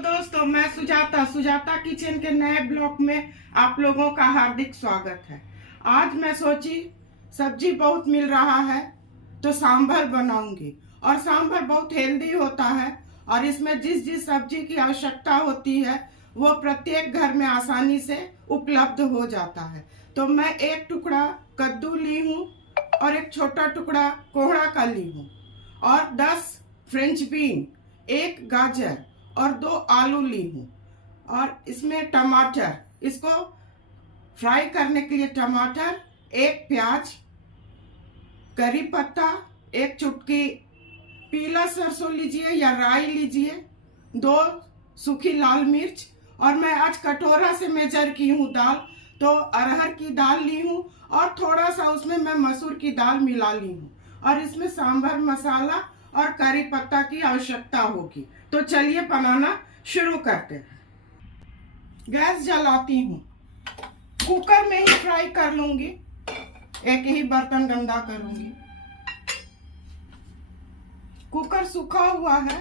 दोस्तों, मैं सुजाता किचन के नए ब्लॉग में आप लोगों का हार्दिक स्वागत है। आज मैं सोची सब्जी बहुत मिल रहा है तो सांभर बनाऊंगी। और सांभर बहुत हेल्दी होता है और इसमें जिस जिस सब्जी की आवश्यकता होती है वो प्रत्येक घर में आसानी से उपलब्ध हो जाता है। तो मैं एक टुकड़ा कद्दू ली हूँ और एक छोटा टुकड़ा कोहड़ा का ली हूँ और 10 फ्रेंच बीन, एक गाजर और 2 आलू ली हूँ। और इसमें टमाटर, इसको फ्राई करने के लिए टमाटर, एक प्याज, करी पत्ता, एक चुटकी पीला सरसों लीजिए या राई लीजिए, 2 सूखी लाल मिर्च। और मैं आज कटोरा से मेजर की हूँ दाल, तो अरहर की दाल ली हूँ और थोड़ा सा उसमें मैं मसूर की दाल मिला ली हूँ। और इसमें सांभर मसाला और करी पत्ता की आवश्यकता होगी। तो चलिए बनाना शुरू करते हैं। गैस जलाती हूँ, कुकर में ही फ्राई कर लूंगी, एक ही बर्तन गंदा करूंगी। कुकर सूखा हुआ है।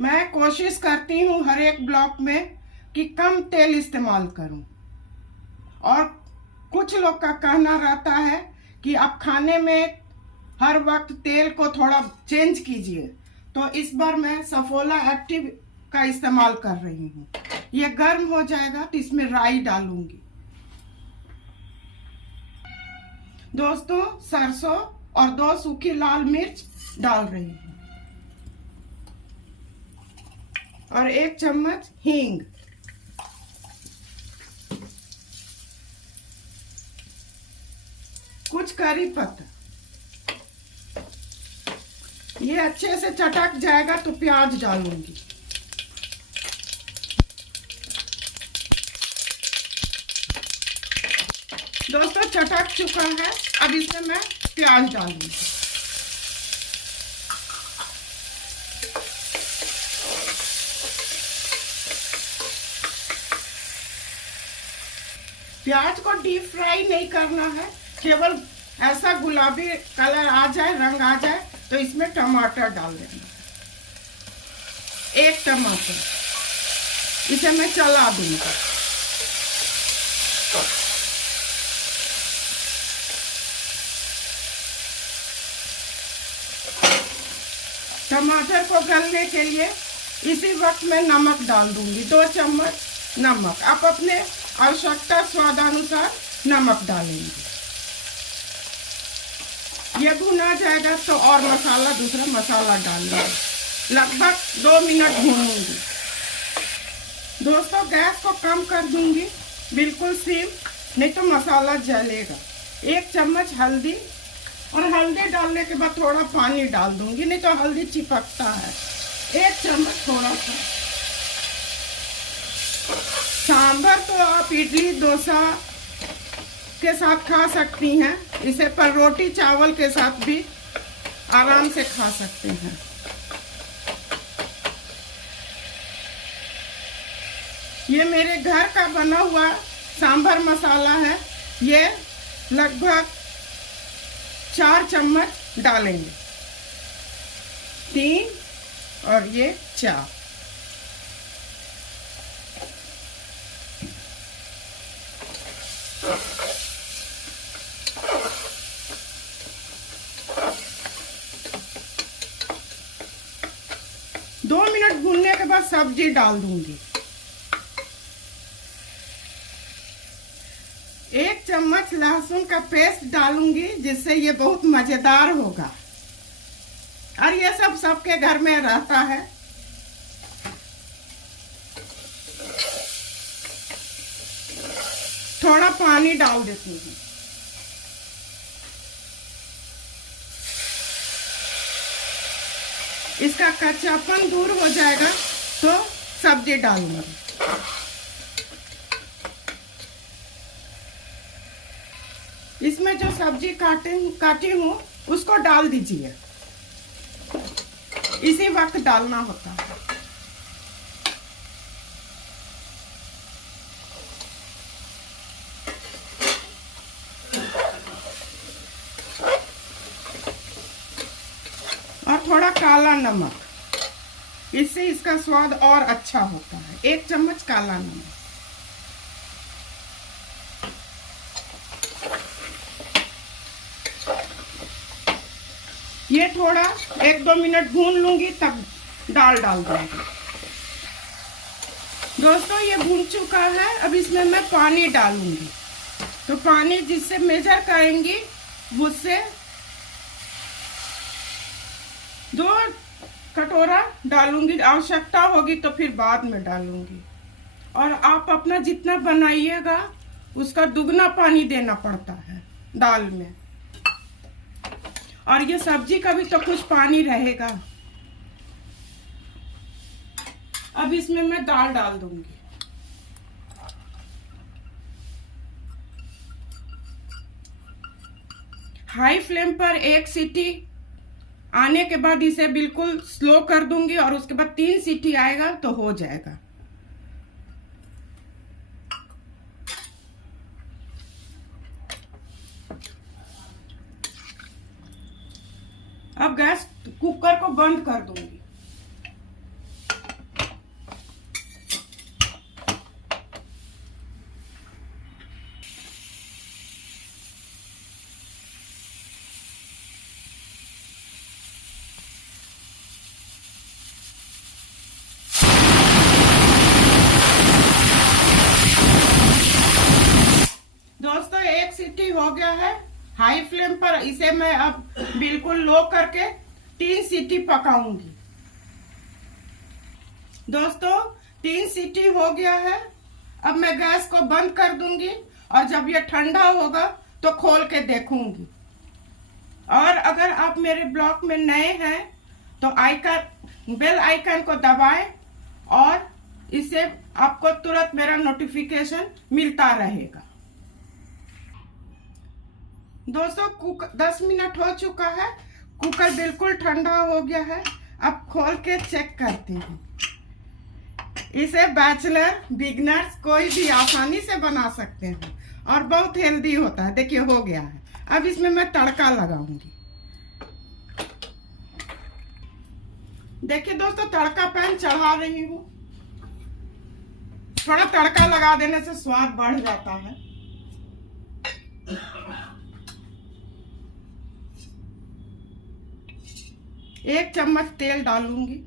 मैं कोशिश करती हूँ हर एक ब्लॉक में कि कम तेल इस्तेमाल करूं। और कुछ लोग का कहना रहता है कि आप खाने में हर वक्त तेल को थोड़ा चेंज कीजिए, तो इस बार मैं सफोला एक्टिव का इस्तेमाल कर रही हूँ। ये गर्म हो जाएगा तो इसमें राई डालूंगी। दोस्तों, सरसों और 2 सूखी लाल मिर्च डाल रही हूँ और 1 चम्मच हींग, कुछ करी पत्ता। ये अच्छे से चटक जाएगा तो प्याज डालूंगी। दोस्तों, चटक चुका है, अब इसमें मैं प्याज डालूंगी। प्याज को डीप फ्राई नहीं करना है, केवल ऐसा गुलाबी कलर आ जाए, रंग आ जाए तो इसमें टमाटर डाल देना। 1 टमाटर, इसे मैं चला दूंगी। टमाटर को गलने के लिए इसी वक्त मैं नमक डाल दूंगी, 2 चम्मच नमक। आप अपने आवश्यकता स्वादानुसार नमक डालेंगे। ये भुना जाएगा तो और दूसरा मसाला डालूंगी। लगभग 2 मिनट भूनूंगी। दोस्तों, गैस को कम कर दूंगी, बिल्कुल सिम, नहीं तो मसाला जलेगा। 1 चम्मच हल्दी, और हल्दी डालने के बाद थोड़ा पानी डाल दूंगी, नहीं तो हल्दी चिपकता है। 1 चम्मच थोड़ा सा। सांभर तो आप इडली डोसा के साथ खा सकती हैं, इसे पर रोटी चावल के साथ भी आराम से खा सकते हैं। ये मेरे घर का बना हुआ सांभर मसाला है। ये लगभग 4 चम्मच डालेंगे, 3 और ये 4। दो मिनट भूनने के बाद सब्जी डाल दूंगी। 1 चम्मच लहसुन का पेस्ट डालूंगी, जिससे ये बहुत मजेदार होगा। और ये सब सबके घर में रहता है। थोड़ा पानी डाल देती हूँ। इसका कच्चापन दूर हो जाएगा तो सब्जी डालूंगी। इसमें जो सब्जी काटी हूँ उसको डाल दीजिए, इसी वक्त डालना होता है। और थोड़ा काला काला नमक, इससे इसका स्वाद और अच्छा होता है। 1 चम्मच काला नमक। ये थोड़ा 1-2 मिनट भून लूंगी, तब दाल डाल दूंगी। दोस्तों ये भून चुका है, अब इसमें मैं पानी डालूंगी। तो पानी जिससे मेजर करेंगी उससे 2 कटोरा डालूंगी। आवश्यकता होगी तो फिर बाद में डालूंगी। और आप अपना जितना बनाइएगा उसका दुगना पानी देना पड़ता है दाल में। और ये सब्जी का भी तो कुछ पानी रहेगा। अब इसमें मैं दाल डाल दूंगी। हाई फ्लेम पर 1 सीटी आने के बाद इसे बिल्कुल स्लो कर दूंगी और उसके बाद 3 सीटी आएगा तो हो जाएगा। अब गैस कुकर को बंद कर दूंगी। दोस्तों 1 सीटी हो गया है। हाई फ्लेम पर इसे मैं अब बिल्कुल लो करके 3 सीटी पकाऊंगी। दोस्तों 3 सीटी हो गया है। अब मैं गैस को बंद कर दूंगी और जब ये ठंडा होगा तो खोल के देखूंगी। और अगर आप मेरे ब्लॉग में नए हैं तो बेल आइकन को दबाएं और इससे आपको तुरंत मेरा नोटिफिकेशन मिलता रहेगा। दोस्तों 10 मिनट हो चुका है। कुकर बिल्कुल ठंडा हो गया है। अब खोल के चेक करती हूँ। इसे बैचलर बिगनर्स कोई भी आसानी से बना सकते हैं और बहुत हेल्दी होता है। देखिए हो गया है। अब इसमें मैं तड़का लगाऊंगी। देखिए दोस्तों तड़का पैन चढ़ा रही हूँ। थोड़ा तड़का लगा देने से स्वाद बढ़ जाता है। एक चम्मच तेल डालूंगी।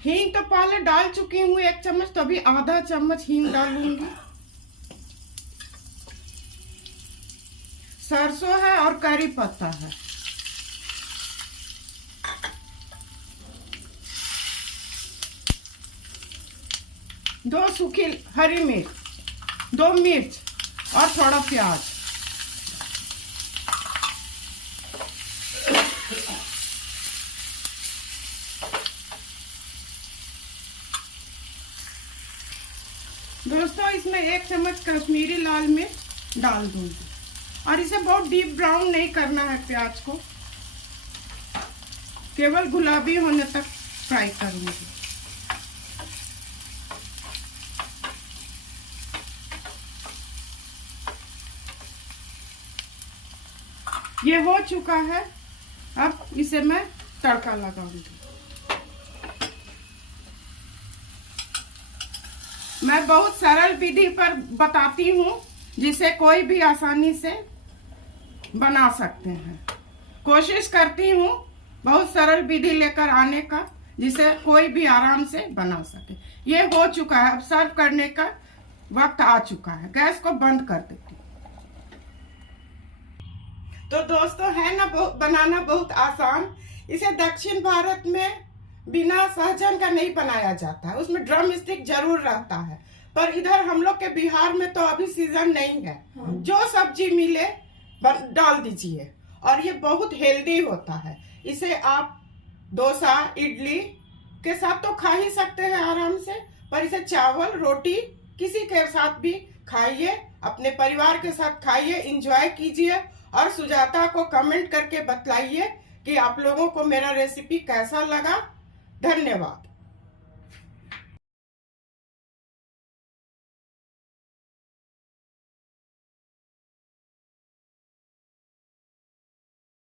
हींग तो पहले डाल चुकी हूँ 1 चम्मच, तो अभी आधा चम्मच हींग डालूंगी। सरसों है और करी पत्ता है। दो सूखी हरी मिर्च, 2 मिर्च और थोड़ा प्याज। दोस्तों इसमें 1 चम्मच कश्मीरी लाल मिर्च डाल दूंगी और इसे बहुत डीप ब्राउन नहीं करना है प्याज को, केवल गुलाबी होने तक फ्राई करूंगी। ये हो चुका है। अब इसे मैं तड़का लगाऊंगी। मैं बहुत सरल विधि पर बताती हूँ जिसे कोई भी आसानी से बना सकते हैं। कोशिश करती हूँ बहुत सरल विधि लेकर आने का जिसे कोई भी आराम से बना सके। ये हो चुका है। अब सर्व करने का वक्त आ चुका है। गैस को बंद कर देती हूँ। तो दोस्तों है ना बनाना बहुत आसान। इसे दक्षिण भारत में बिना सहजन का नहीं बनाया जाता है, उसमें ड्रम स्टिक जरूर रहता है। पर इधर हम लोग के बिहार में तो अभी सीजन नहीं है। जो सब्जी मिले डाल दीजिए और ये बहुत हेल्दी होता है। इसे आप डोसा इडली के साथ तो खा ही सकते हैं आराम से, पर इसे चावल रोटी किसी के साथ भी खाइए, अपने परिवार के साथ खाइए, एंजॉय कीजिए। और सुजाता को कमेंट करके बतलाइए कि आप लोगों को मेरा रेसिपी कैसा लगा। धन्यवाद।